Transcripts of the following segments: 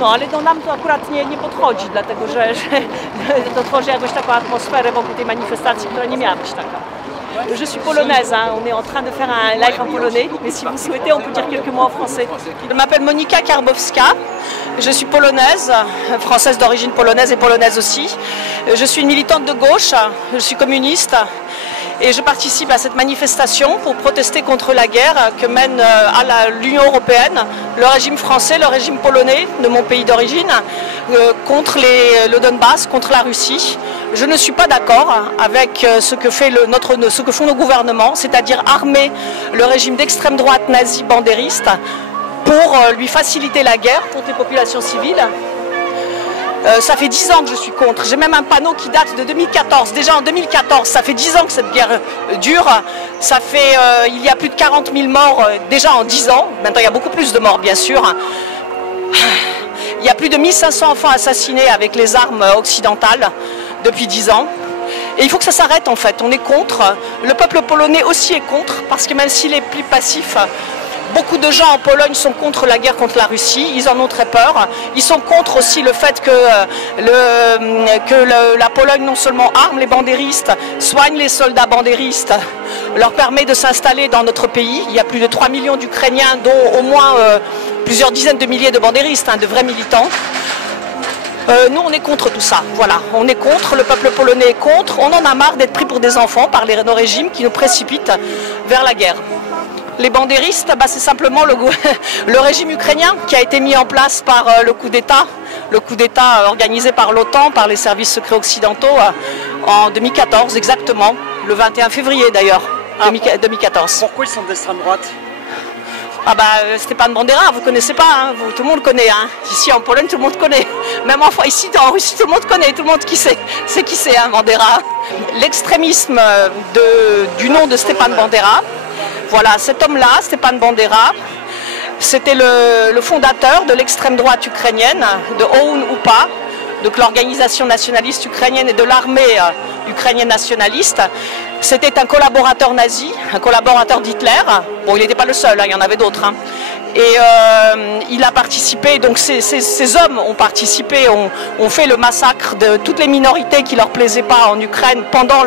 No, ale to nam to akurat nie podchodzi, dlatego że to tworzy jakąś taką atmosferę wokół tej manifestacji, która nie miała być taka. Je suis polonaise, hein. On est en train de faire un live en polonais, mais si vous souhaitez, on peut dire quelques mots en français. Je m'appelle Monika Karbowska, je suis polonaise, française d'origine polonaise et polonaise aussi. Je suis une militante de gauche, je suis communiste et je participe à cette manifestation pour protester contre la guerre que mène à l'Union européenne, le régime français, le régime polonais de mon pays d'origine, contre le Donbass, contre la Russie. Je ne suis pas d'accord avec ce que font nos gouvernements, c'est-à-dire armer le régime d'extrême droite nazi bandériste pour lui faciliter la guerre contre les populations civiles. Ça fait 10 ans que je suis contre. J'ai même un panneau qui date de 2014. Déjà en 2014, ça fait 10 ans que cette guerre dure. Ça fait, il y a plus de 40 000 morts déjà en 10 ans. Maintenant, il y a beaucoup plus de morts, bien sûr. Il y a plus de 1500 enfants assassinés avec les armes occidentales depuis 10 ans. Et il faut que ça s'arrête en fait. On est contre. Le peuple polonais aussi est contre, parce que même s'il est plus passif, beaucoup de gens en Pologne sont contre la guerre contre la Russie, ils en ont très peur. Ils sont contre aussi le fait que la Pologne non seulement arme les bandéristes, soigne les soldats bandéristes, leur permet de s'installer dans notre pays. Il y a plus de 3 millions d'Ukrainiens, dont au moins plusieurs dizaines de milliers de bandéristes, de vrais militants. Nous, on est contre tout ça, voilà. On est contre, le peuple polonais est contre. On en a marre d'être pris pour des enfants par nos régimes qui nous précipitent vers la guerre. Les bandéristes, c'est simplement le régime ukrainien qui a été mis en place par le coup d'État organisé par l'OTAN, par les services secrets occidentaux en 2014 exactement, le 21 février d'ailleurs, 2014. Pourquoi ils sont d'extrême droite? Stepan Bandera, vous connaissez pas, hein, tout le monde connaît. Hein. Ici en Pologne, tout le monde connaît. Même ici en Russie, tout le monde connaît, tout le monde sait qui c'est, hein, Bandera. L'extrémisme du nom de Stepan Bandera, voilà, cet homme-là, Stepan Bandera, c'était le fondateur de l'extrême droite ukrainienne, de OUN UPA, donc l'organisation nationaliste ukrainienne et de l'armée ukrainienne nationaliste. C'était un collaborateur nazi, un collaborateur d'Hitler. Bon, il n'était pas le seul, hein, il y en avait d'autres. Hein. Et il a participé, donc ces hommes ont participé, ont fait le massacre de toutes les minorités qui ne leur plaisaient pas en Ukraine pendant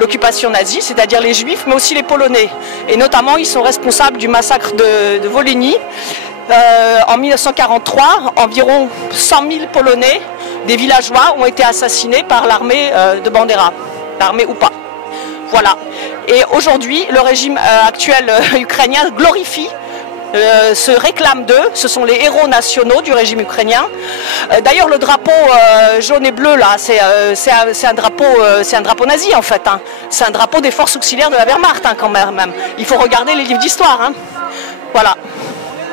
l'occupation nazie, c'est-à-dire les Juifs, mais aussi les Polonais. Et notamment, ils sont responsables du massacre de Volhynie. En 1943, environ 100 000 Polonais, des villageois, ont été assassinés par l'armée de Bandera, l'armée UPA. Voilà. Et aujourd'hui, le régime actuel ukrainien glorifie, se réclame d'eux. Ce sont les héros nationaux du régime ukrainien. D'ailleurs, le drapeau jaune et bleu, là, c'est un drapeau nazi, en fait. Hein. C'est un drapeau des forces auxiliaires de la Wehrmacht, hein, quand même. Il faut regarder les livres d'histoire. Hein. Voilà.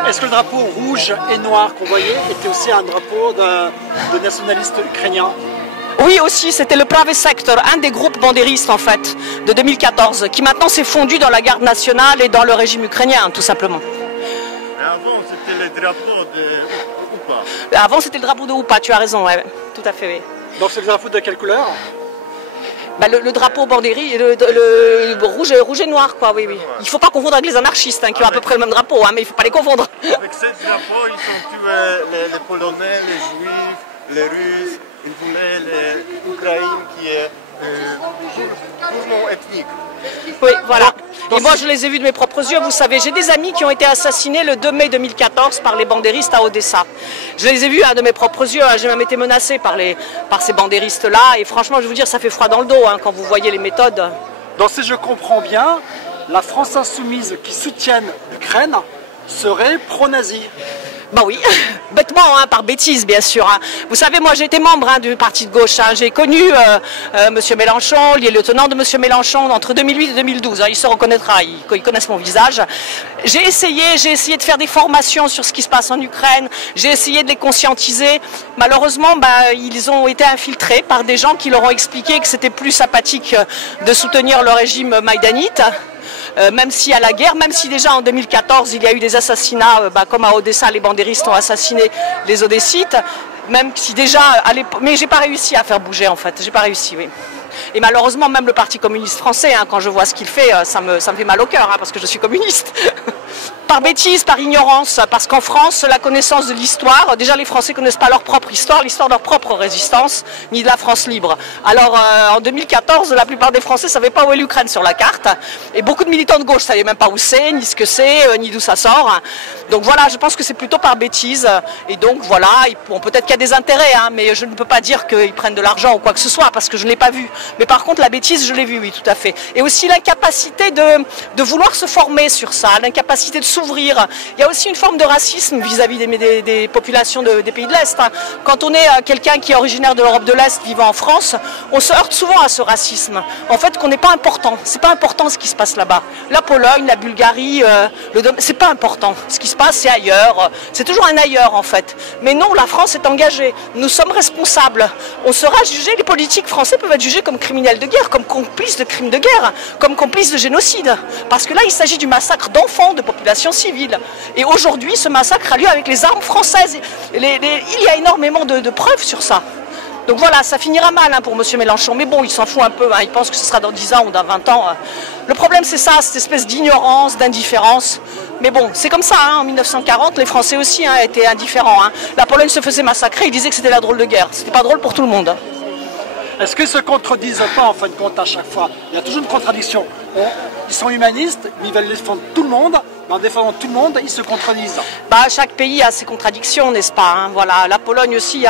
Est-ce que le drapeau rouge et noir qu'on voyait était aussi un drapeau de nationalistes ukrainiens? Oui, aussi, c'était le Pravi Sektor, un des groupes bandéristes en fait, de 2014, qui maintenant s'est fondu dans la garde nationale et dans le régime ukrainien, tout simplement. Et avant, c'était le drapeau de UPA. Avant, c'était le drapeau de UPA, tu as raison, ouais, tout à fait. Oui. Donc c'est le drapeau de quelle couleur? Le drapeau bandéri, le rouge et noir, quoi, oui, oui. Il ne faut pas confondre avec les anarchistes, hein, qui ont à peu près le même drapeau, hein, mais il ne faut pas les confondre. Avec ce drapeau, ils ont tué les Polonais, les Juifs, les Russes, ils voulaient l'Ukraine qui est purement ethnique. Oui, voilà. Et moi, je les ai vus de mes propres yeux. Vous savez, j'ai des amis qui ont été assassinés le 2 mai 2014 par les bandéristes à Odessa. Je les ai vus de mes propres yeux. J'ai même été menacé par ces bandéristes-là. Et franchement, je vais vous dire, ça fait froid dans le dos quand vous voyez les méthodes. Donc si je comprends bien, la France insoumise qui soutient l'Ukraine serait pro-nazi. Bah oui, bêtement, hein, par bêtise bien sûr. Hein. Vous savez, moi j'ai été membre du parti de gauche. Hein. J'ai connu M. Mélenchon, le lieutenant de M. Mélenchon entre 2008 et 2012. Hein. Il se reconnaîtra, ils connaissent mon visage. J'ai essayé de faire des formations sur ce qui se passe en Ukraine. J'ai essayé de les conscientiser. Malheureusement, ils ont été infiltrés par des gens qui leur ont expliqué que c'était plus sympathique de soutenir le régime maïdanite. Même si à la guerre, même si déjà en 2014 il y a eu des assassinats, comme à Odessa les bandéristes ont assassiné les Odessites, même si déjà, mais j'ai pas réussi à faire bouger en fait, j'ai pas réussi, oui. Et malheureusement même le Parti communiste français, hein, quand je vois ce qu'il fait, ça me fait mal au cœur, hein, parce que je suis communiste. Par bêtise, par ignorance, parce qu'en France, la connaissance de l'histoire, déjà les Français ne connaissent pas leur propre histoire, l'histoire de leur propre résistance, ni de la France libre. Alors en 2014, la plupart des Français ne savaient pas où est l'Ukraine sur la carte, et beaucoup de militants de gauche ne savaient même pas où c'est, ni ce que c'est, ni d'où ça sort. Donc voilà, je pense que c'est plutôt par bêtise, et donc voilà, bon, peut-être qu'il y a des intérêts, hein, mais je ne peux pas dire qu'ils prennent de l'argent ou quoi que ce soit, parce que je ne l'ai pas vu. Mais par contre, la bêtise, je l'ai vu, oui, tout à fait. Et aussi l'incapacité de vouloir se former sur ça, l'incapacité de s'ouvrir. Il y a aussi une forme de racisme vis-à-vis des populations des pays de l'Est. Quand on est quelqu'un qui est originaire de l'Europe de l'Est vivant en France, on se heurte souvent à ce racisme. En fait, qu'on n'est pas important. C'est pas important ce qui se passe là-bas. La Pologne, la Bulgarie, c'est pas important. Ce qui se passe, c'est ailleurs. C'est toujours un ailleurs, en fait. Mais non, la France est engagée. Nous sommes responsables. On sera jugé, les politiques français peuvent être jugés comme criminels de guerre, comme complices de crimes de guerre, comme complices de génocide. Parce que là, il s'agit du massacre d'enfants, de populations civiles. Et aujourd'hui, ce massacre a lieu avec les armes françaises. Il y a énormément de preuves sur ça. Donc voilà, ça finira mal pour M. Mélenchon. Mais bon, il s'en fout un peu. Il pense que ce sera dans 10 ans ou dans 20 ans. Le problème, c'est ça, cette espèce d'ignorance, d'indifférence. Mais bon, c'est comme ça. En 1940, les Français aussi étaient indifférents. La Pologne se faisait massacrer. Ils disaient que c'était la drôle de guerre. C'était pas drôle pour tout le monde. Est-ce qu'ils se contredisent pas en fin de compte à chaque fois? Il y a toujours une contradiction. Ils sont humanistes, mais ils veulent défendre tout le monde, mais en défendant tout le monde, ils se contredisent. Chaque pays a ses contradictions, n'est-ce pas? Voilà, la Pologne aussi.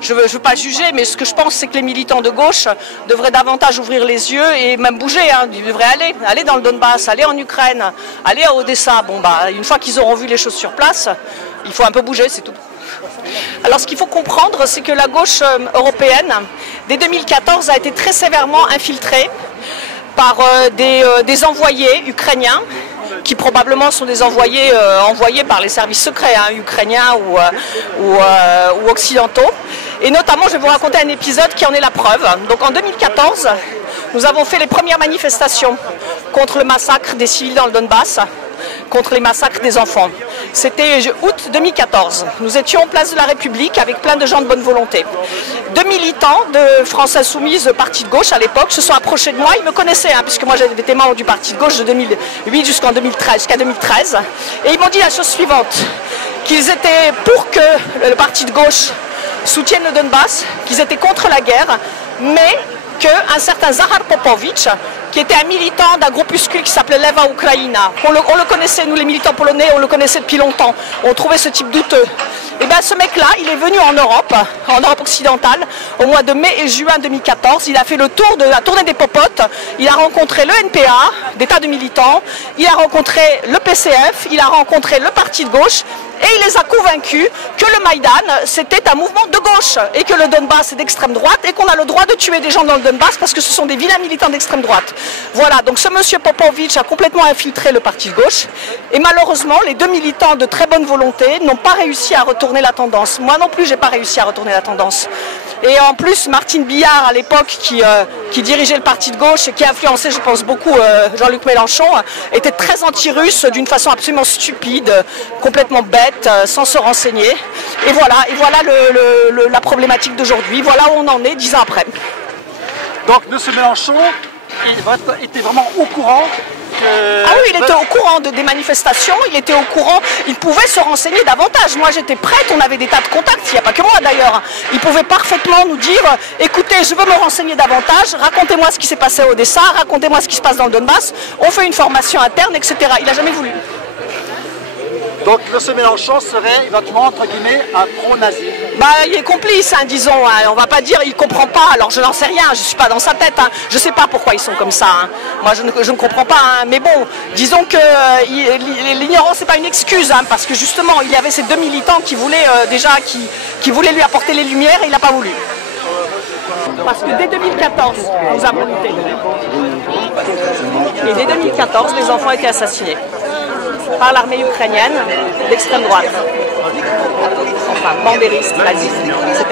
Je veux pas juger, mais ce que je pense, c'est que les militants de gauche devraient davantage ouvrir les yeux et même bouger. Ils devraient aller dans le Donbass, aller en Ukraine, aller à Odessa. Une fois qu'ils auront vu les choses sur place, il faut un peu bouger, c'est tout. Alors ce qu'il faut comprendre, c'est que la gauche européenne, dès 2014, a été très sévèrement infiltrée par des envoyés ukrainiens, qui probablement sont des envoyés envoyés par les services secrets ukrainiens ou occidentaux. Et notamment, je vais vous raconter un épisode qui en est la preuve. Donc en 2014, nous avons fait les premières manifestations contre le massacre des civils dans le Donbass, contre les massacres des enfants. C'était août 2014. Nous étions en place de la République avec plein de gens de bonne volonté. 2 militants de France Insoumise, de parti de gauche à l'époque, se sont approchés de moi. Ils me connaissaient, puisque moi j'avais été membre du parti de gauche de 2008 jusqu'à 2013. Et ils m'ont dit la chose suivante, qu'ils étaient pour que le parti de gauche soutienne le Donbass, qu'ils étaient contre la guerre, mais qu'un certain Zahar Popovic, qui était un militant d'un groupuscule qui s'appelait Leva Ukraina. On le connaissait, nous les militants polonais, on le connaissait depuis longtemps. On trouvait ce type douteux. Et bien ce mec-là, il est venu en Europe occidentale, au mois de mai et juin 2014. Il a fait le tour de la tournée des popotes. Il a rencontré le NPA, des tas de militants. Il a rencontré le PCF, il a rencontré le parti de gauche. Et il les a convaincus que le Maïdan, c'était un mouvement de gauche et que le Donbass est d'extrême droite et qu'on a le droit de tuer des gens dans le Donbass parce que ce sont des vilains militants d'extrême droite. Voilà, donc ce monsieur Popovic a complètement infiltré le parti de gauche et malheureusement, les 2 militants de très bonne volonté n'ont pas réussi à retourner la tendance. Moi non plus, j'ai pas réussi à retourner la tendance. Et en plus, Martine Billard, à l'époque, qui dirigeait le parti de gauche et qui a influencé, je pense, beaucoup Jean-Luc Mélenchon, était très anti-russe d'une façon absolument stupide, complètement bête, sans se renseigner. Et voilà la problématique d'aujourd'hui. Voilà où on en est 10 ans après. Donc, M. Mélenchon était vraiment au courant que... Ah oui, il était au courant des manifestations, il était au courant, il pouvait se renseigner davantage. Moi j'étais prête, on avait des tas de contacts, il n'y a pas que moi d'ailleurs. Il pouvait parfaitement nous dire, écoutez, je veux me renseigner davantage, racontez-moi ce qui s'est passé à Odessa, racontez-moi ce qui se passe dans le Donbass, on fait une formation interne, etc. Il n'a jamais voulu. Donc M. Mélenchon serait éventuellement, entre guillemets, un pro-nazi. Il est complice, disons. On va pas dire il comprend pas. Alors je n'en sais rien, je suis pas dans sa tête. Je sais pas pourquoi ils sont comme ça. Moi je ne comprends pas. Mais bon, disons que l'ignorance n'est pas une excuse, parce que justement il y avait ces 2 militants qui voulaient qui voulaient lui apporter les lumières et il n'a pas voulu. Parce que dès 2014, nous avons lutté. Et dès 2014, les enfants étaient assassinés par l'armée ukrainienne d'extrême droite. Enfin, bandéristes, nazistes, etc.